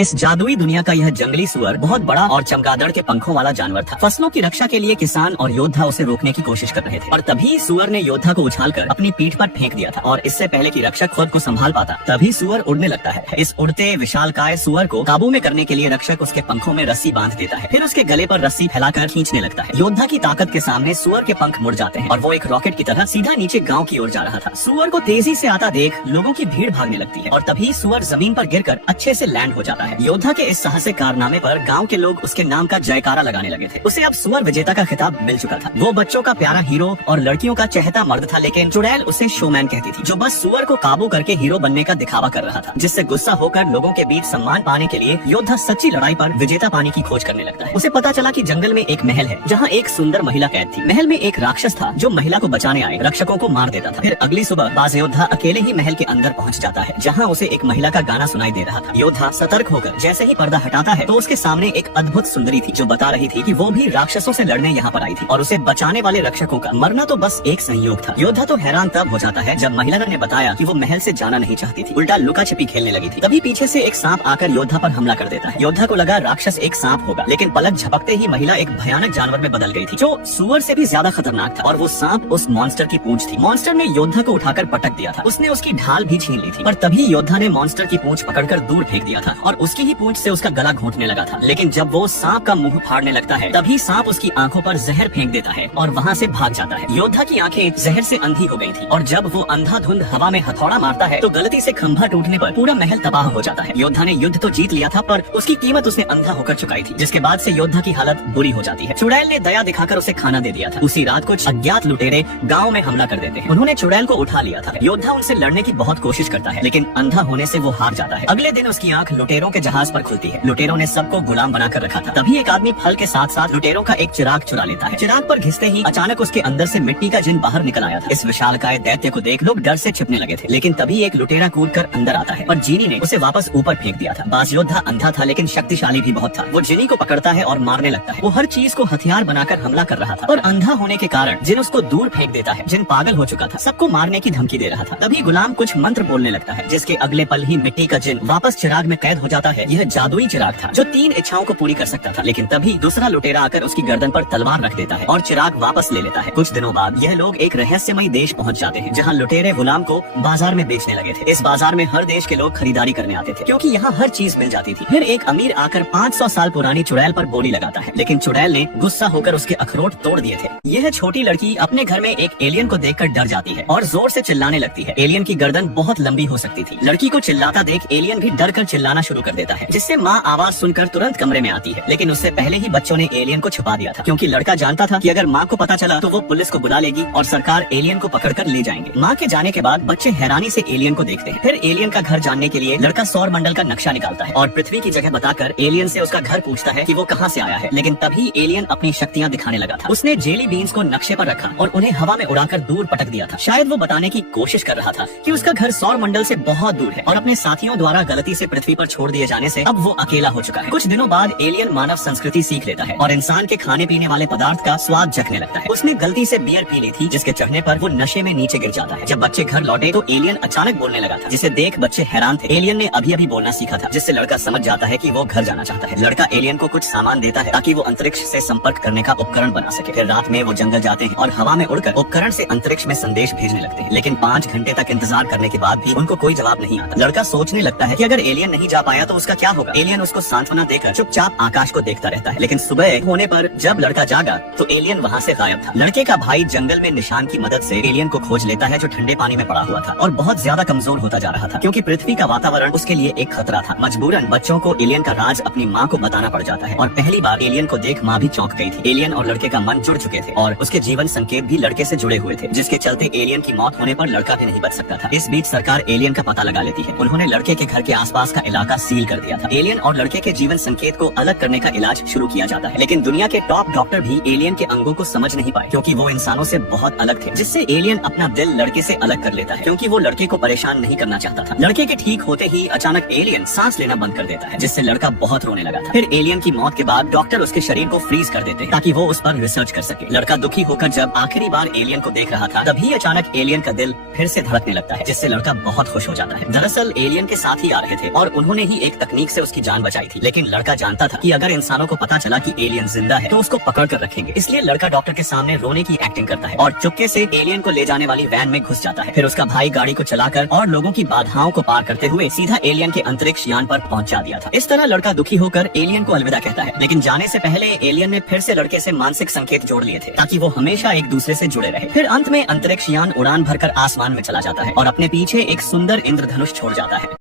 इस जादुई दुनिया का यह जंगली सुअर बहुत बड़ा और चमगादड़ के पंखों वाला जानवर था। फसलों की रक्षा के लिए किसान और योद्धा उसे रोकने की कोशिश कर रहे थे और तभी सुअर ने योद्धा को उछालकर अपनी पीठ पर फेंक दिया था। और इससे पहले कि रक्षक खुद को संभाल पाता तभी सुअर उड़ने लगता है। इस उड़ते विशालकाय सुअर को काबू में करने के लिए रक्षक उसके पंखों में रस्सी बांध देता है, फिर उसके गले पर रस्सी फैलाकर खींचने लगता है। योद्धा की ताकत के सामने सुअर के पंख मुड़ जाते हैं और वो एक रॉकेट की तरह सीधा नीचे गाँव की ओर जा रहा था। सुअर को तेजी से आता देख लोगों की भीड़ भागने लगती है और तभी सुअर जमीन पर गिरकर अच्छे से लैंड हो जाता है। योद्धा के इस साहसिक कारनामे पर गांव के लोग उसके नाम का जयकारा लगाने लगे थे। उसे अब सुअर विजेता का खिताब मिल चुका था। वो बच्चों का प्यारा हीरो और लड़कियों का चहेता मर्द था, लेकिन चुड़ैल उसे शोमैन कहती थी, जो बस सुअर को काबू करके हीरो बनने का दिखावा कर रहा था। जिससे गुस्सा होकर लोगों के बीच सम्मान पाने के लिए योद्धा सच्ची लड़ाई पर विजेता पाने की खोज करने लगता है। उसे पता चला कि जंगल में एक महल है जहाँ एक सुंदर महिला कैद थी। महल में एक राक्षस था जो महिला को बचाने आए रक्षकों को मार देता था। फिर अगली सुबह बाज योद्धा अकेले ही महल के अंदर पहुँच जाता है, जहाँ उसे एक महिला का गाना सुनाई दे रहा था। योद्धा सतर्क होकर जैसे ही पर्दा हटाता है तो उसके सामने एक अद्भुत सुंदरी थी जो बता रही थी कि वो भी राक्षसों से लड़ने यहाँ पर आई थी और उसे बचाने वाले रक्षकों का मरना तो बस एक संयोग था। योद्धा तो हैरान तब हो जाता है जब महिला ने बताया कि वो महल से जाना नहीं चाहती थी, उल्टा लुका छिपी खेलने लगी थी। तभी पीछे से एक सांप आकर योद्धा पर हमला कर देता है। योद्धा को लगा राक्षस एक सांप होगा, लेकिन पलक झपकते ही महिला एक भयानक जानवर में बदल गई थी जो सुअर से भी ज्यादा खतरनाक था। और वो सांप उस मॉन्स्टर की पूंछ थी। मॉन्स्टर ने योद्धा को उठाकर पटक दिया था। उसने उसकी ढाल भी छीन ली थी, पर तभी योद्धा ने मॉन्स्टर की पूंछ पकड़कर दूर फेंक दिया था और उसकी ही पूंछ से उसका गला घोंटने लगा था। लेकिन जब वो सांप का मुंह फाड़ने लगता है तभी सांप उसकी आंखों पर जहर फेंक देता है और वहाँ से भाग जाता है। योद्धा की आंखें जहर से अंधी हो गई थी और जब वो अंधाधुंध हवा में हथौड़ा मारता है तो गलती से खंभा टूटने पर पूरा महल तबाह हो जाता है। योद्धा ने युद्ध तो जीत लिया था, पर उसकी कीमत उसने अंधा होकर चुकाई थी, जिसके बाद से योद्धा की हालत बुरी हो जाती है। चुड़ैल ने दया दिखाकर उसे खाना दे दिया था। उसी रात कुछ अज्ञात लुटेरे गाँव में हमला कर देते हैं। उन्होंने चुड़ैल को उठा लिया था। योद्धा उनसे लड़ने की बहुत कोशिश करता है, लेकिन अंधा होने से वो हार जाता है। अगले दिन उसकी आंख लुटेरों के जहाज पर खुलती है। लुटेरों ने सबको गुलाम बनाकर रखा था। तभी एक आदमी फल के साथ साथ लुटेरों का एक चिराग चुरा लेता है। चिराग पर घिसते ही अचानक उसके अंदर से मिट्टी का जिन बाहर निकल आया था। इस विशालकाय दैत्य को देख लोग डर से छिपने लगे थे, लेकिन तभी एक लुटेरा कूदकर अंदर आता है, पर जीनी ने उसे वापस ऊपर फेंक दिया था। बाज योद्धा अंधा था लेकिन शक्तिशाली भी बहुत था। वो जिनी को पकड़ता है और मारने लगता है। वो हर चीज को हथियार बनाकर हमला कर रहा था, और अंधा होने के कारण जिन उसको दूर फेंक देता है। जिन पागल हो चुका था, सबको मारने की धमकी दे रहा था। तभी गुलाम कुछ मंत्र बोलने लगता है, जिसके अगले पल ही मिट्टी का जिन वापस चिराग में कैद हो जाता है। यह जादुई चिराग था जो 3 इच्छाओं को पूरी कर सकता था, लेकिन तभी दूसरा लुटेरा आकर उसकी गर्दन पर तलवार रख देता है और चिराग वापस ले लेता है। कुछ दिनों बाद यह लोग एक रहस्यमयी देश पहुंच जाते हैं, जहां लुटेरे गुलाम को बाजार में बेचने लगे थे। इस बाजार में हर देश के लोग खरीदारी करने आते थे, क्योंकि यहाँ हर चीज मिल जाती थी। फिर एक अमीर आकर 500 साल पुरानी चुड़ैल पर बोली लगाता है, लेकिन चुड़ैल ने गुस्सा होकर उसके अखरोट तोड़ दिए थे। यह छोटी लड़की अपने घर में एक एलियन को देखकर डर जाती है और जोर से चिल्लाने लगती है। एलियन की गर्दन बहुत लंबी हो सकती थी। लड़की को चिल्लाता देख एलियन भी डर कर चिल्लाना शुरू कर देता है, जिससे माँ आवाज सुनकर तुरंत कमरे में आती है। लेकिन उससे पहले ही बच्चों ने एलियन को छुपा दिया था, क्योंकि लड़का जानता था कि अगर माँ को पता चला तो वो पुलिस को बुला लेगी और सरकार एलियन को पकड़कर ले जाएंगे। माँ के जाने के बाद बच्चे हैरानी से एलियन को देखते हैं। फिर एलियन का घर जानने के लिए लड़का सौर मंडल का नक्शा निकालता है और पृथ्वी की जगह बताकर एलियन से उसका घर पूछता है कि वो कहाँ से आया है। लेकिन तभी एलियन अपनी शक्तियाँ दिखाने लगा था। उसने जेली बीन्स को नक्शे पर रखा और उन्हें हवा में उड़ाकर दूर पटक दिया था। शायद वो बताने की कोशिश कर रहा था कि उसका घर सौर मंडल से बहुत दूर है और अपने साथियों द्वारा गलती से पृथ्वी पर छोड़ दिए जाने से अब वो अकेला हो चुका है। कुछ दिनों बाद एलियन मानव संस्कृति सीख लेता है और इंसान के खाने पीने वाले पदार्थ का स्वाद चखने लगता है। उसने गलती से बियर पी ली थी, जिसके चढ़ने पर वो नशे में नीचे गिर जाता है। जब बच्चे घर लौटे तो एलियन अचानक बोलने लगा था, जिसे देख बच्चे हैरान थे। एलियन ने अभी अभी बोलना सीखा था, जिससे लड़का समझ जाता है कि वो घर जाना चाहता है। लड़का एलियन को कुछ सामान देता है ताकि वो अंतरिक्ष से संपर्क करने का उपकरण बना सके। फिर रात में वो जंगल जाते हैं और हवा में उड़कर उपकरण से अंतरिक्ष में संदेश भेजने लगते हैं। लेकिन 5 घंटे तक इंतजार करने के बाद भी उनको कोई जवाब नहीं आता। लड़का सोचने लगता है कि अगर एलियन नहीं जा पाया तो उसका क्या होगा। एलियन उसको सांत्वना देकर चुपचाप आकाश को देखता रहता है। लेकिन सुबह होने पर जब लड़का जागा तो एलियन वहाँ से गायब था। लड़के का भाई जंगल में निशान की मदद से एलियन को खोज लेता है, जो ठंडे पानी में पड़ा हुआ था और बहुत ज्यादा कमजोर होता जा रहा था, क्योंकि पृथ्वी का वातावरण उसके लिए एक खतरा था। मजबूरन बच्चों को एलियन का राज अपनी माँ को बताना पड़ जाता है और पहली बार एलियन को देख माँ भी चौंक गई थी। एलियन और लड़के का मन जुड़ चुके थे और उसके जीवन संकेत भी लड़के से जुड़े हुए थे, जिसके चलते एलियन की मौत होने पर लड़का भी नहीं बच सकता था। इस बीच सरकार एलियन का पता लगा लेती है। उन्होंने लड़के के घर के आसपास का इलाका सील कर दिया था। एलियन और लड़के के जीवन संकेत को अलग करने का इलाज शुरू किया जाता है, लेकिन दुनिया के टॉप डॉक्टर भी एलियन के अंगों को समझ नहीं पाए, क्योंकि वो इंसानों से बहुत अलग थे। जिससे एलियन अपना दिल लड़के से अलग कर लेता है, क्योंकि वो लड़के को परेशान नहीं करना चाहता था। लड़के के ठीक होते ही अचानक एलियन सांस लेना बंद कर देता है, जिससे लड़का बहुत रोने लगा था। फिर एलियन की मौत के बाद डॉक्टर उसके शरीर को फ्रीज कर देते हैं ताकि वो उस पर रिसर्च कर सके। लड़का दुखी होकर जब आखिरी बार एलियन को देख रहा था तभी अचानक एलियन का दिल फिर से धड़कने लगता है, जिससे लड़का बहुत खुश हो जाता है। दरअसल एलियन के साथ ही आ रहे थे और उन्होंने ही एक तकनीक से उसकी जान बचाई थी, लेकिन लड़का जानता था कि अगर इंसानों को पता चला कि एलियन जिंदा है तो उसको पकड़ कर रखेंगे। इसलिए लड़का डॉक्टर के सामने रोने की एक्टिंग करता है और चुपके से एलियन को ले जाने वाली वैन में घुस जाता है। फिर उसका भाई गाड़ी को चलाकर और लोगों की बाधाओं को पार करते हुए सीधा एलियन के अंतरिक्ष यान पर पहुंचा दिया था। इस तरह लड़का दुखी होकर एलियन को अलविदा कहता है, लेकिन जाने से पहले एलियन ने फिर से लड़के से मानसिक संकेत जोड़ लिए थे ताकि वो हमेशा एक दूसरे से जुड़े रहे। फिर अंत में अंतरिक्ष यान उड़ान भरकर आसमान में चला जाता है और अपने पीछे एक सुंदर इंद्रधनुष छोड़ जाता है।